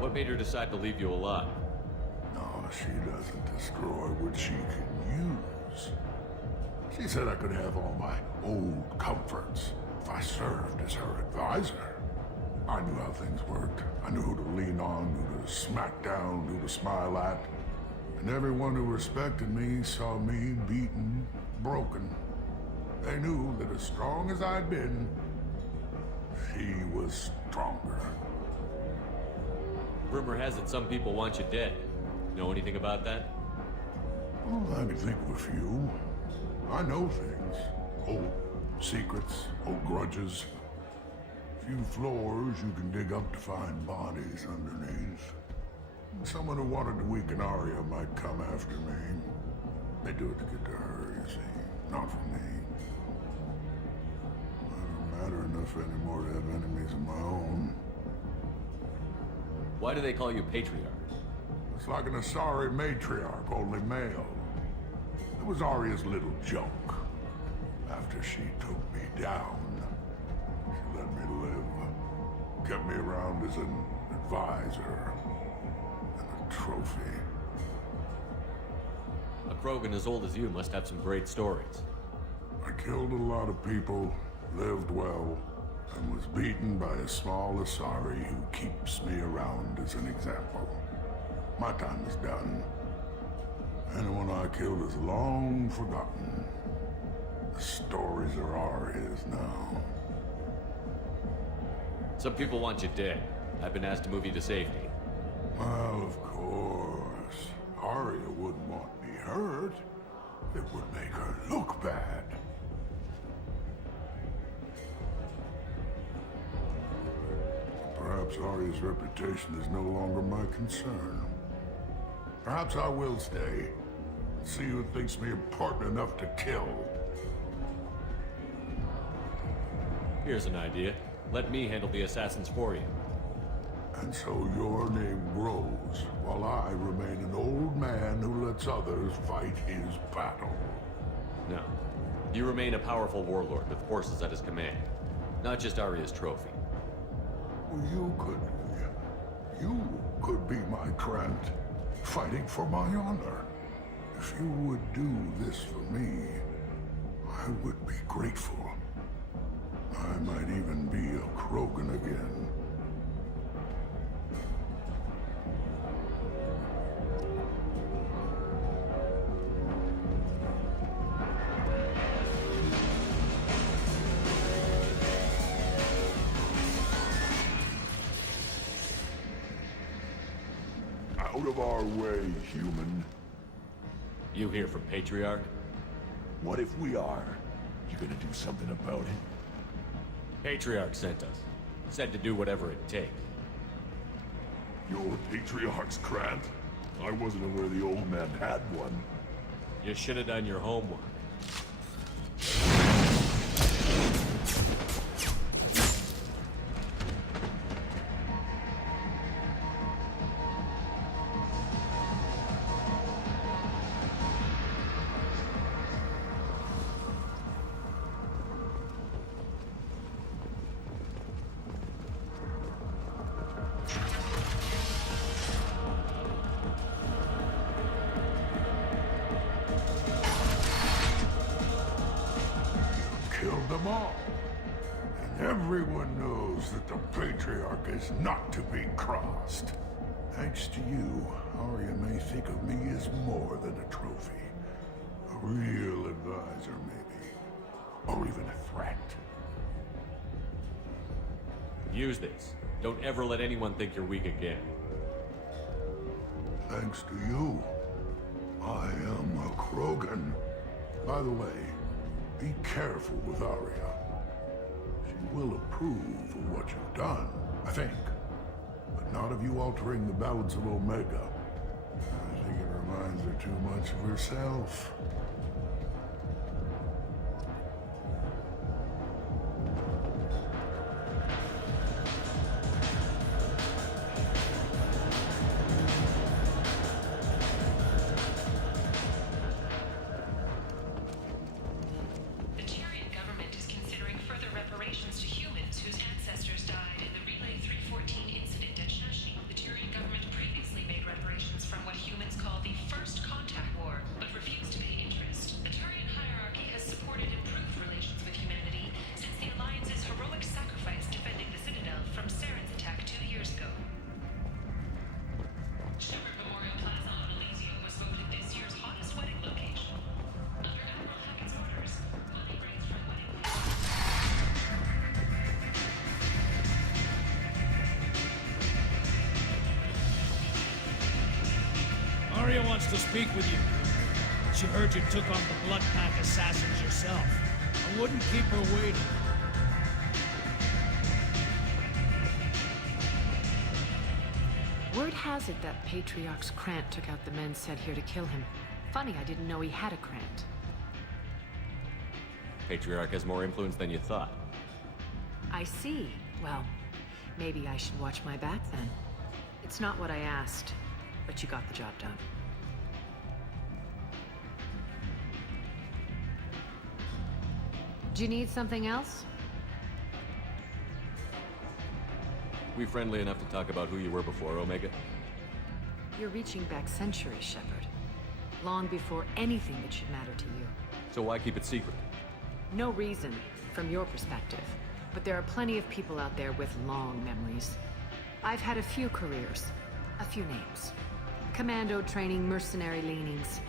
What made her decide to leave you alive? No, she doesn't destroy what she can use. She said I could have all my old comforts if I served as her advisor. I knew how things worked. I knew who to lean on, who to smack down, who to smile at. And everyone who respected me saw me beaten, broken. They knew that as strong as I'd been, she was stronger. Rumor has it some people want you dead. Know anything about that? Well, I can think of a few. I know things. Old secrets, old grudges. Few floors you can dig up to find bodies underneath. Someone who wanted to weaken Arya might come after me. They do it to get to her, you see, not for me. I don't matter enough anymore to have enemies of my own. Why do they call you Patriarch? It's like an Asari matriarch, only male. It was Arya's little joke. After she took me down, she let me live. Kept me around as an advisor and a trophy. A Krogan as old as you must have some great stories. I killed a lot of people, lived well, and was beaten by a small Asari who keeps me around as an example. My time is done. Anyone I killed is long forgotten. The stories are Arya's now. Some people want you dead. I've been asked to move you to safety. Well, of course. Arya wouldn't want me hurt. It would make her look bad. Perhaps Arya's reputation is no longer my concern. Perhaps I will stay. See who thinks me important enough to kill. Here's an idea. Let me handle the assassins for you. And so your name grows, while I remain an old man who lets others fight his battle. No. You remain a powerful warlord with forces at his command. Not just Arya's trophy. Well, you could be my Krant, fighting for my honor. If you would do this for me, I would be grateful. I might even be a Krogan again. Out of our way, human. You here from Patriarch? What if we are? You gonna do something about it? Patriarch sent us. Said to do whatever it takes. Your Patriarch's Krant? I wasn't aware the old man had one. You should have done your homework. Killed them all. And everyone knows that the Patriarch is not to be crossed. Thanks to you, Arya may think of me as more than a trophy. A real advisor, maybe. Or even a threat. Use this. Don't ever let anyone think you're weak again. Thanks to you, I am a Krogan. By the way, be careful with Arya. She will approve of what you've done, I think. But not of you altering the balance of Omega. I think it reminds her too much of herself. The Tyrian government is considering further reparations to humans whose ancestors died in the Relay 314 incident at Shashi. The Tyrian government Aria wants to speak with you. She heard you took on the Blood Pack assassins yourself. I wouldn't keep her waiting. Word has it that Patriarch's Krant took out the men sent here to kill him. Funny, I didn't know he had a Krant. Patriarch has more influence than you thought. I see. Well, maybe I should watch my back then. It's not what I asked, but you got the job done. Do you need something else? We friendly enough to talk about who you were before, Omega? You're reaching back centuries, Shepard. Long before anything that should matter to you. So why keep it secret? No reason, from your perspective. But there are plenty of people out there with long memories. I've had a few careers, a few names. Commando training, mercenary leanings.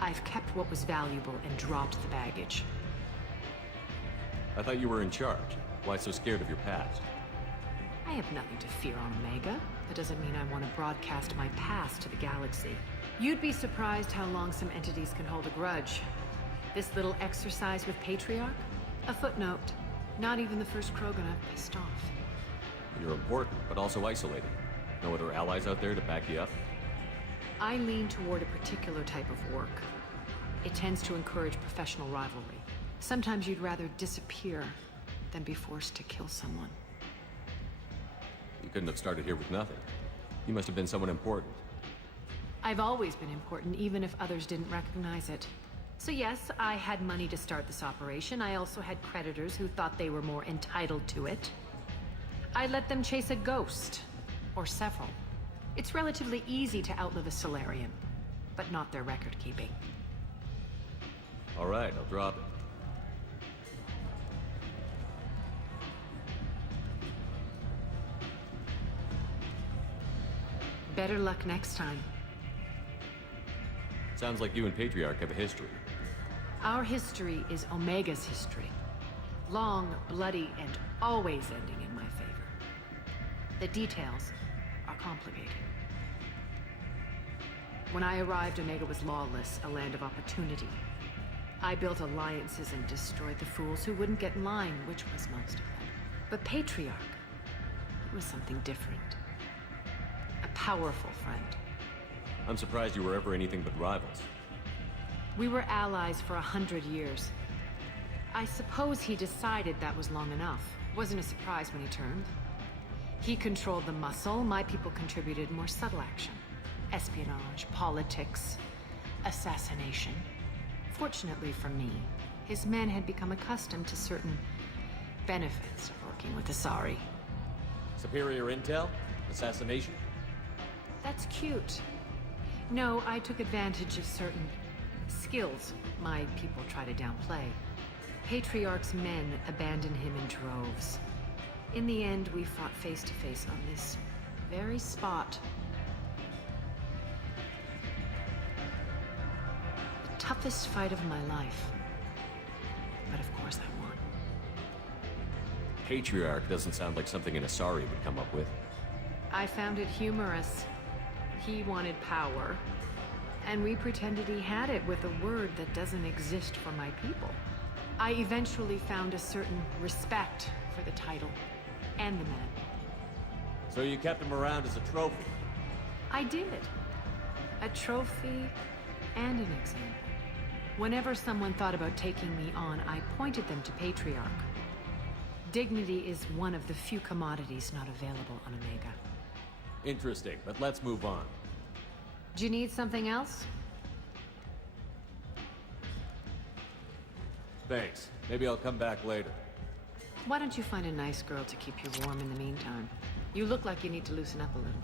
I've kept what was valuable and dropped the baggage. I thought you were in charge. Why so scared of your past? I have nothing to fear on Omega. That doesn't mean I want to broadcast my past to the galaxy. You'd be surprised how long some entities can hold a grudge. This little exercise with Patriarch? A footnote. Not even the first Krogan I've pissed off. You're important, but also isolated. No other allies out there to back you up? I lean toward a particular type of work. It tends to encourage professional rivalry. Sometimes you'd rather disappear than be forced to kill someone. You couldn't have started here with nothing. You must have been someone important. I've always been important, even if others didn't recognize it. So yes, I had money to start this operation. I also had creditors who thought they were more entitled to it. I let them chase a ghost, or several. It's relatively easy to outlive a Solarian, but not their record-keeping. All right, I'll drop it. Better luck next time. Sounds like you and Patriarch have a history. Our history is Omega's history. Long, bloody, and always ending in my favor. The details are complicated. When I arrived, Omega was lawless, a land of opportunity. I built alliances and destroyed the fools who wouldn't get in line, which was most of them. But Patriarch was something different. A powerful friend. I'm surprised you were ever anything but rivals. We were allies for 100 years. I suppose he decided that was long enough. Wasn't a surprise when he turned. He controlled the muscle, my people contributed more subtle action. Espionage, politics, assassination. Fortunately for me, his men had become accustomed to certain benefits of working with Asari. Superior intel? Assassination? That's cute. No, I took advantage of certain skills my people try to downplay. Patriarch's men abandoned him in droves. In the end, we fought face to face on this very spot. The toughest fight of my life. But of course I won. Patriarch doesn't sound like something an Asari would come up with. I found it humorous. He wanted power, and we pretended he had it with a word that doesn't exist for my people. I eventually found a certain respect for the title and the man. So you kept him around as a trophy? I did. A trophy and an example. Whenever someone thought about taking me on, I pointed them to Patriarch. Dignity is one of the few commodities not available on Omega. Interesting, but let's move on. Do you need something else? Thanks. Maybe I'll come back later. Why don't you find a nice girl to keep you warm in the meantime? You look like you need to loosen up a little.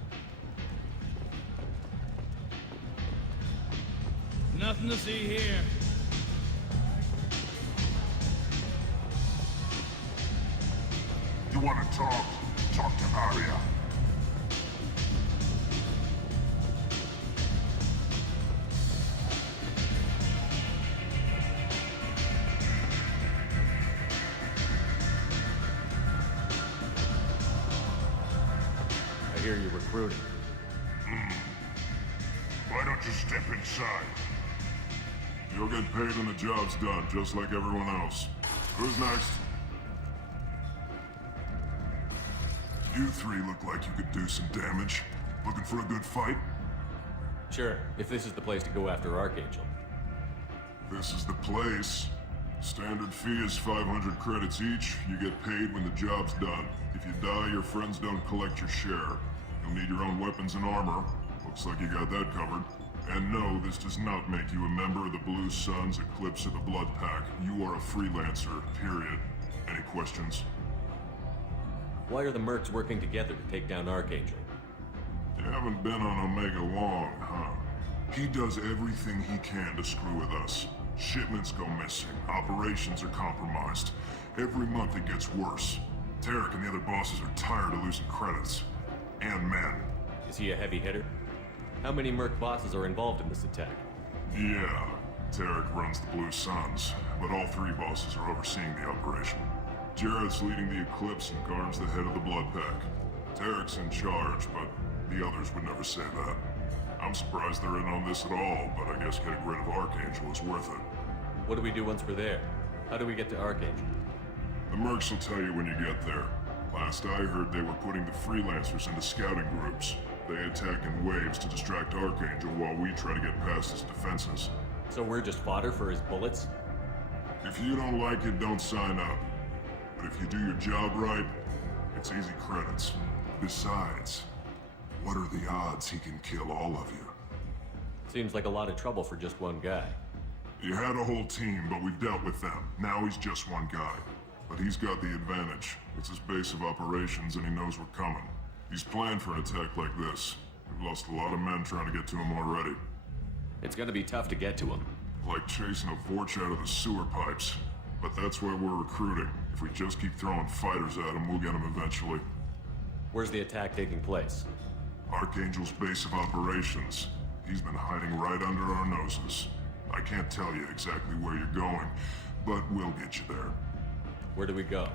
Nothing to see here. You want to talk? Talk to Aria. I hear you're recruiting. But Why don't you step inside? You'll get paid when the job's done, just like everyone else. Who's next? You three look like you could do some damage. Looking for a good fight? Sure, if this is the place to go after Archangel. This is the place. Standard fee is 500 credits each. You get paid when the job's done. If you die, your friends don't collect your share. You'll need your own weapons and armor. Looks like you got that covered. And no, this does not make you a member of the Blue Suns, Eclipse, or the Blood Pack. You are a freelancer, period. Any questions? Why are the mercs working together to take down Archangel? You haven't been on Omega long, huh? He does everything he can to screw with us. Shipments go missing, operations are compromised. Every month it gets worse. Tarek and the other bosses are tired of losing credits. And men. Is he a heavy hitter? How many merc bosses are involved in this attack? Yeah, Tarek runs the Blue Suns, but all three bosses are overseeing the operation. Jarrett's leading the Eclipse and Garm's the head of the Blood Pack. Tarek's in charge, but the others would never say that. I'm surprised they're in on this at all, but I guess getting rid of Archangel is worth it. What do we do once we're there? How do we get to Archangel? The mercs will tell you when you get there. Last I heard, they were putting the freelancers into scouting groups. They attack in waves to distract Archangel while we try to get past his defenses. So we're just fodder for his bullets? If you don't like it, don't sign up. But if you do your job right, it's easy credits. Besides, what are the odds he can kill all of you? Seems like a lot of trouble for just one guy. You had a whole team, but we've dealt with them. Now he's just one guy. But he's got the advantage. It's his base of operations and he knows we're coming. He's planned for an attack like this. We've lost a lot of men trying to get to him already. It's gonna be tough to get to him. Like chasing a Vorch out of the sewer pipes. But that's why we're recruiting. If we just keep throwing fighters at him, we'll get him eventually. Where's the attack taking place? Archangel's base of operations. He's been hiding right under our noses. I can't tell you exactly where you're going, but we'll get you there. Where do we go?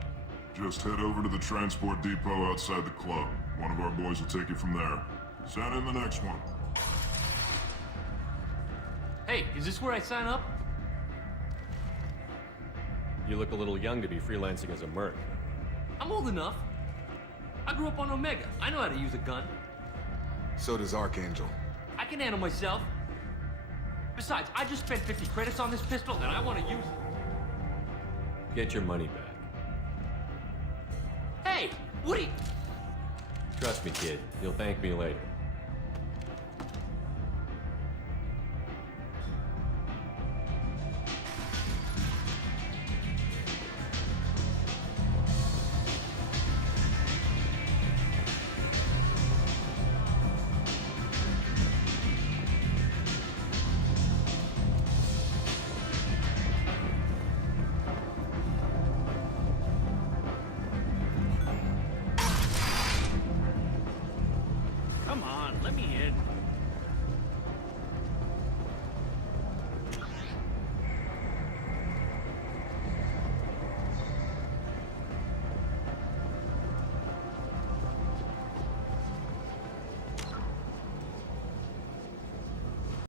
Just head over to the transport depot outside the club. One of our boys will take you from there. Send in the next one. Hey, is this where I sign up? You look a little young to be freelancing as a merc. I'm old enough. I grew up on Omega. I know how to use a gun. So does Archangel. I can handle myself. Besides, I just spent 50 credits on this pistol and I want to use it. Get your money back. Hey, Woody! Trust me, kid. You'll thank me later. Come on, let me in.